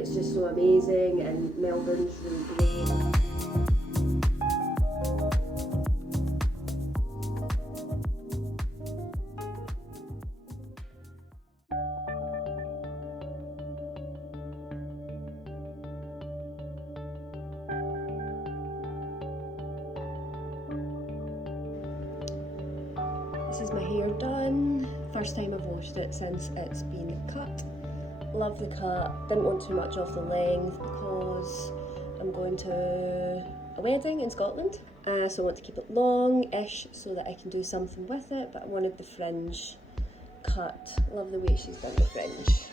it's just so amazing, and Melbourne's really great. This is my hair done. First time I've washed it since it's been cut. Love the cut. Didn't want too much off the length because I'm going to a wedding in Scotland. So I want to keep it long-ish so that I can do something with it, but I wanted the fringe cut. Love the way she's done the fringe.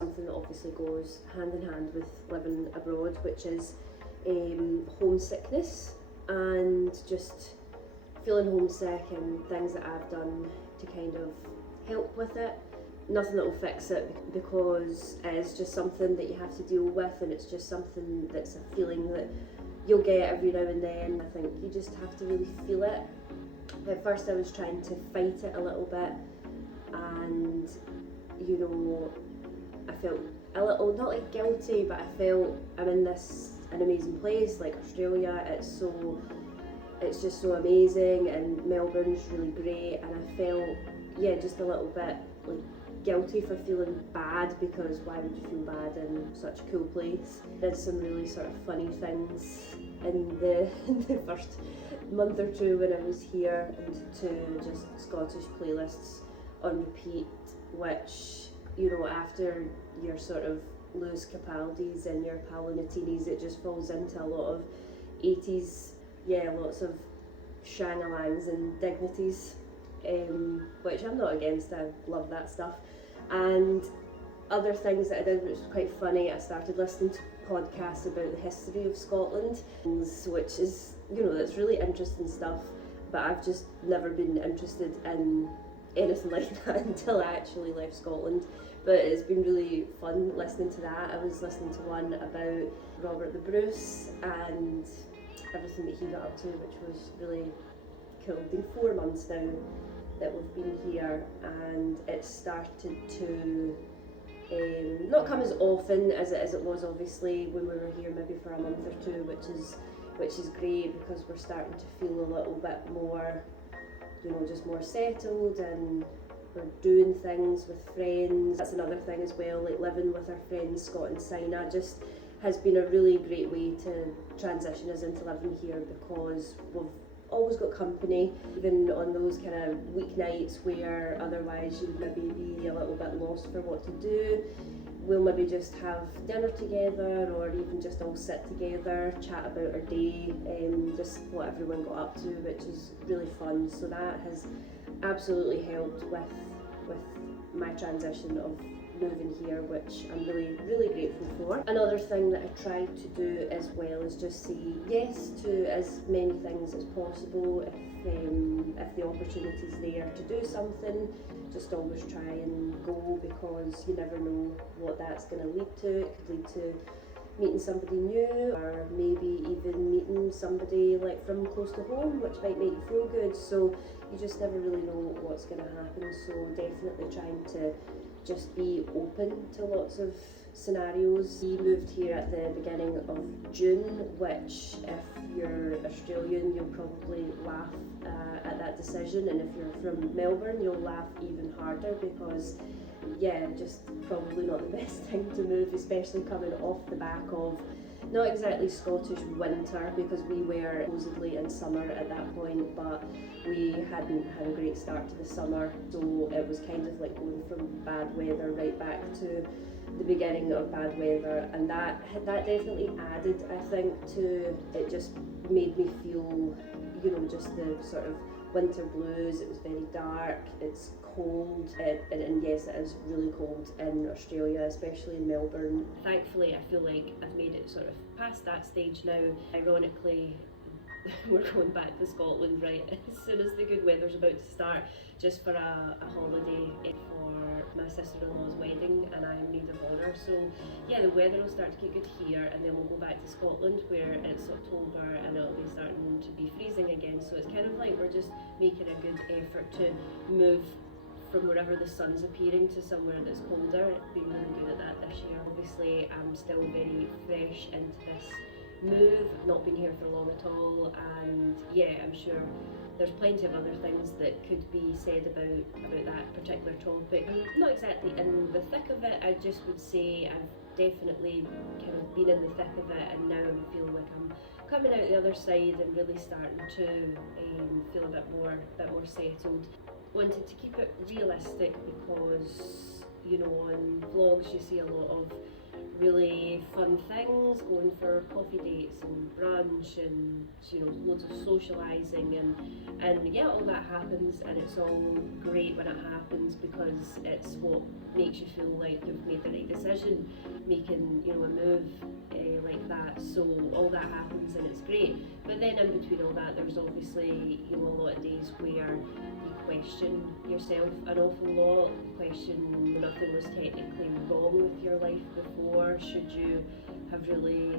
Something that obviously goes hand in hand with living abroad, which is homesickness and just feeling homesick and things that I've done to kind of help with it. Nothing that will fix it because it's just something that you have to deal with, and it's just something that's a feeling that you'll get every now and then. I think you just have to really feel it. At first I was trying to fight it a little bit, and you know, I felt a little, not like guilty, but I felt I'm in an amazing place like Australia. It's just so amazing, and Melbourne's really great, and I felt, yeah, just a little bit like guilty for feeling bad, because why would you feel bad in such a cool place? Did some really sort of funny things in the first month or two when I was here, and to just Scottish playlists on repeat, which, you know, after your sort of Lewis Capaldi's and your Paolo-Nutini's, it just falls into a lot of 80s, yeah, lots of Shang-Alangs and Dignities, which I'm not against. I love that stuff. And other things that I did, which was quite funny, I started listening to podcasts about the history of Scotland, which is, you know, that's really interesting stuff, but I've just never been interested in anything like that until I actually left Scotland. But it's been really fun listening to that. I was listening to one about Robert the Bruce and everything that he got up to, which was really cool. It's been 4 months now that we've been here, and it started to not come as often as it was obviously when we were here, maybe for a month or two, which is great, because we're starting to feel a little bit more, you know, just more settled, and we're doing things with friends. That's another thing as well, like living with our friends Scott and Sina just has been a really great way to transition us into living here, because we've always got company, even on those kind of weeknights where otherwise you'd maybe be a little bit lost for what to do. We'll maybe just have dinner together, or even just all sit together, chat about our day, just what everyone got up to, which is really fun. So that has absolutely helped with my transition of moving here, which I'm really, really grateful for. Another thing that I try to do as well is just say yes to as many things as possible. If the opportunity is there to do something, just always try and go, because you never know what that's going to lead to. It could lead to meeting somebody new, or maybe even meeting somebody like from close to home, which might make you feel good. So you just never really know what's going to happen. So definitely trying to just be open to lots of scenarios. We moved here at the beginning of June, which if you're Australian you'll probably laugh at that decision, and if you're from Melbourne you'll laugh even harder, because yeah, just probably not the best thing to move, especially coming off the back of not exactly Scottish winter, because we were supposedly in summer at that point, but we hadn't had a great start to the summer, so it was kind of like going from bad weather right back to the beginning of bad weather, and that definitely added, I think, to it. Just made me feel, you know, just the sort of winter blues. It was very dark, it's cold, and yes, it is really cold in Australia, especially in Melbourne. Thankfully, I feel like I've made it sort of past that stage now. Ironically, we're going back to Scotland right as soon as the good weather's about to start, just for a holiday for my sister-in-law's wedding, and I'm maid of honour. So yeah, the weather will start to get good here, and then we'll go back to Scotland where it's October and it'll be starting to be freezing again. So it's kind of like we're just making a good effort to move from wherever the sun's appearing to somewhere that's colder. I've been really good at that this year. Obviously, I'm still very fresh into this move, not been here for long at all, and yeah, I'm sure there's plenty of other things that could be said about that particular topic. I'm not exactly in the thick of it. I just would say I've definitely kind of been in the thick of it, and now I'm feeling like I'm coming out the other side and really starting to feel a bit more settled. Wanted to keep it realistic because, you know, on vlogs you see a lot of really fun things, going for coffee dates and brunch and, you know, loads of socialising, and yeah, all that happens, and it's all great when it happens because it's what makes you feel like you've made the right decision, making, you know, a move like that. So all that happens and it's great, but then in between all that there's obviously, you know, a lot of days where you question yourself an awful lot, question nothing was technically wrong with your life before, should you have really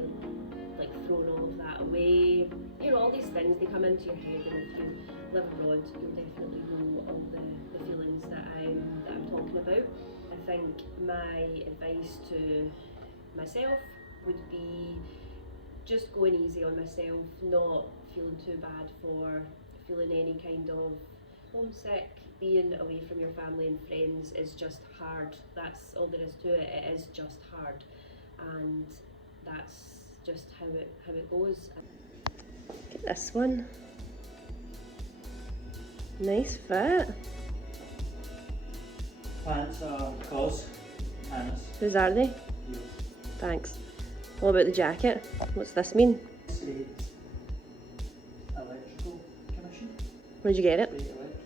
like thrown all of that away, you know, all these things, they come into your head, and if you live abroad you'll definitely know all the feelings that I'm talking about. I think my advice to myself would be just going easy on myself, not feeling too bad for feeling any kind of homesick. Being away from your family and friends is just hard. That's all there is to it. It is just hard, and that's just how it goes. Get this one. Nice fit. Pants are Cos, Anna's. Whose are they? Yours. Thanks. What about the jacket? What's this mean? State Electrical Commission. Where'd you get it? State Electric.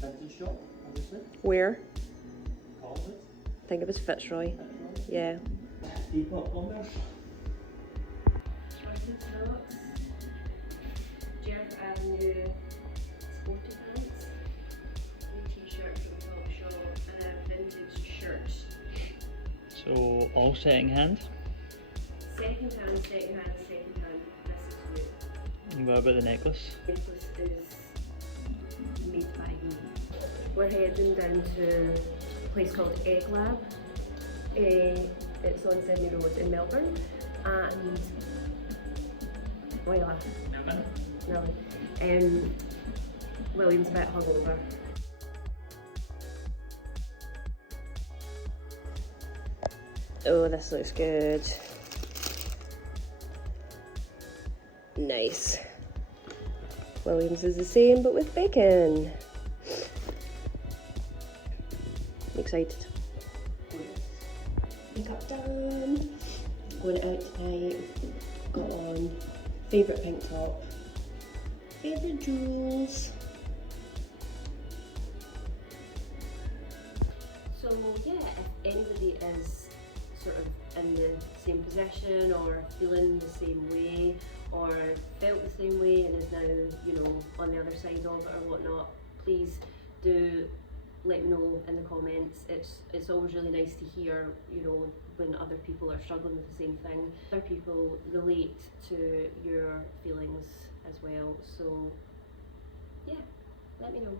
Vintage shop, obviously. Where? College. I think it was Fitzroy. Yeah. Depop Plumbers. Sorted socks. Jeff Avenue sporty pants. A t-shirt from Topshop and a vintage shirt. So all second hand. Second hand. This is new. And what about the necklace? Necklace is made by me. We're heading down to a place called Egg Lab. It's on Sydney Road in Melbourne, and voila. No. William's a bit hungover. Oh, this looks good. Nice. Williams is the same, but with bacon. I'm excited. Makeup done. Going out tonight. Got on favourite pink top. Favourite jewels. So yeah, if anybody is sort of in the same position or feeling the same way or felt the same way and is now, you know, on the other side of it or whatnot, please do let me know in the comments. It's always really nice to hear, you know, when other people are struggling with the same thing. Other people relate to your feelings as well. So yeah, let me know.